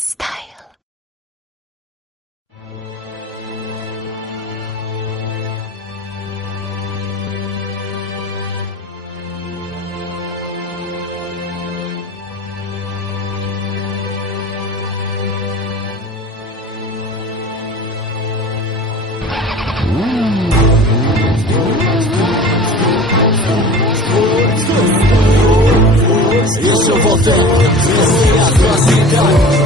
style. Jeszcze wodę Jak klasyka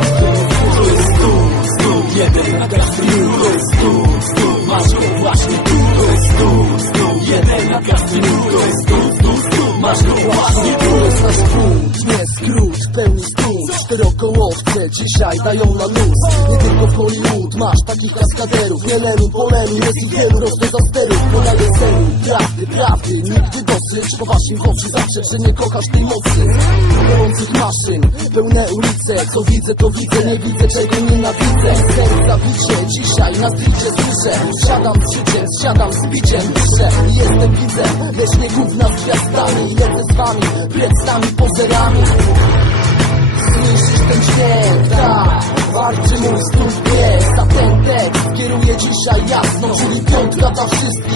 nasz punkt, nie skrót, w pełni skrót Czterokołowce dzisiaj dają na luz. Nie tylko w Hollywood masz takich kaskaderów. Jelenu, polenu, jest ich wielu, rosną za sterów Podaję celu, prawdy, prawdy, nigdy dosyć Po waszym oczy zawsze, że nie kochasz tej mocy. Gorących maszyn, pełne ulice Co widzę to widzę, nie widzę czego nienawidzę. Serca bicie, dzisiaj na stricie słyszę. Wsiadam z życiem, wsiadam z biciem Piszę, jestem widzem, lecz nie gówna z gwiazdami. Lecę z wami, plecami, pozerami. Słyszysz ten dźwięk, tak. Warczy mój stąd pies A ten tekst kieruje dzisiaj jasno. Czyli piątka dla wszystkich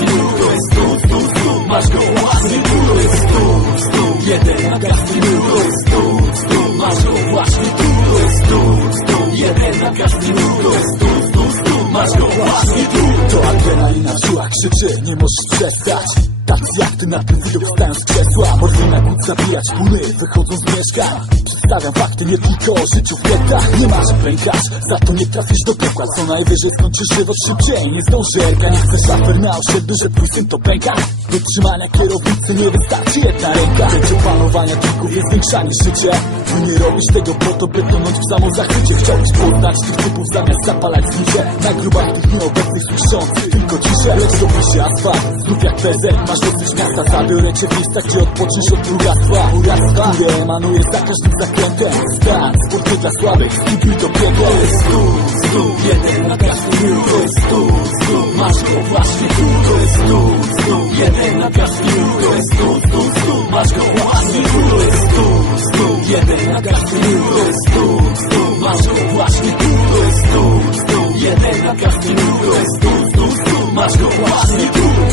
Jest tu, tu, tu Masz go To jest tu, tu Jeden To jest tu, tu Masz go właśnie tu tu, Jeden To jest tu, tu, tu Masz go właśnie tu To adrenalina w siłach krzyczy, nie możesz przestać Ty na ten widok stałem z krzesła Morfina głód zabijać puny, wychodzą z mieszkań Przedstawiam fakty, nie tylko o życiu w Nie ma, że pękasz, za to nie trafisz do piekła. Co najwyżej skończysz żywot szybciej, nie zdąży erga Nie chcesz szafer na osiedlu, że twój syn to pęka. Do trzymania kierownicy nie wystarczy jedna ręka. Będzie panowania kilków jest większa niż życie. Ty nie robisz tego po to, by tonąć w samozachwycie. Chciałbyś poznać tych typów zamiast zapalać znicze Na grubach tych nieobecnych słyszących tylko ciszę. Lecz robi się asfalt, znów jak PZ Masz zabiorę cię w miejsca, gdzie odpoczniesz od drugactwa Uractwa, które emanuje za każdym zakrętem Stan, dla słabych, skipuj do To jest tu, tu Jeden na każdy To jest tu, tu Masz go właśnie tu To jest tu, tu Jeden na każdy To jest tu, tu, tu Masz go właśnie tu To jest tu, tu Jeden na każdy To jest tu, tu Masz go właśnie tu To jest tu, tu Jeden na To jest tu, tu, tu Masz go właśnie tu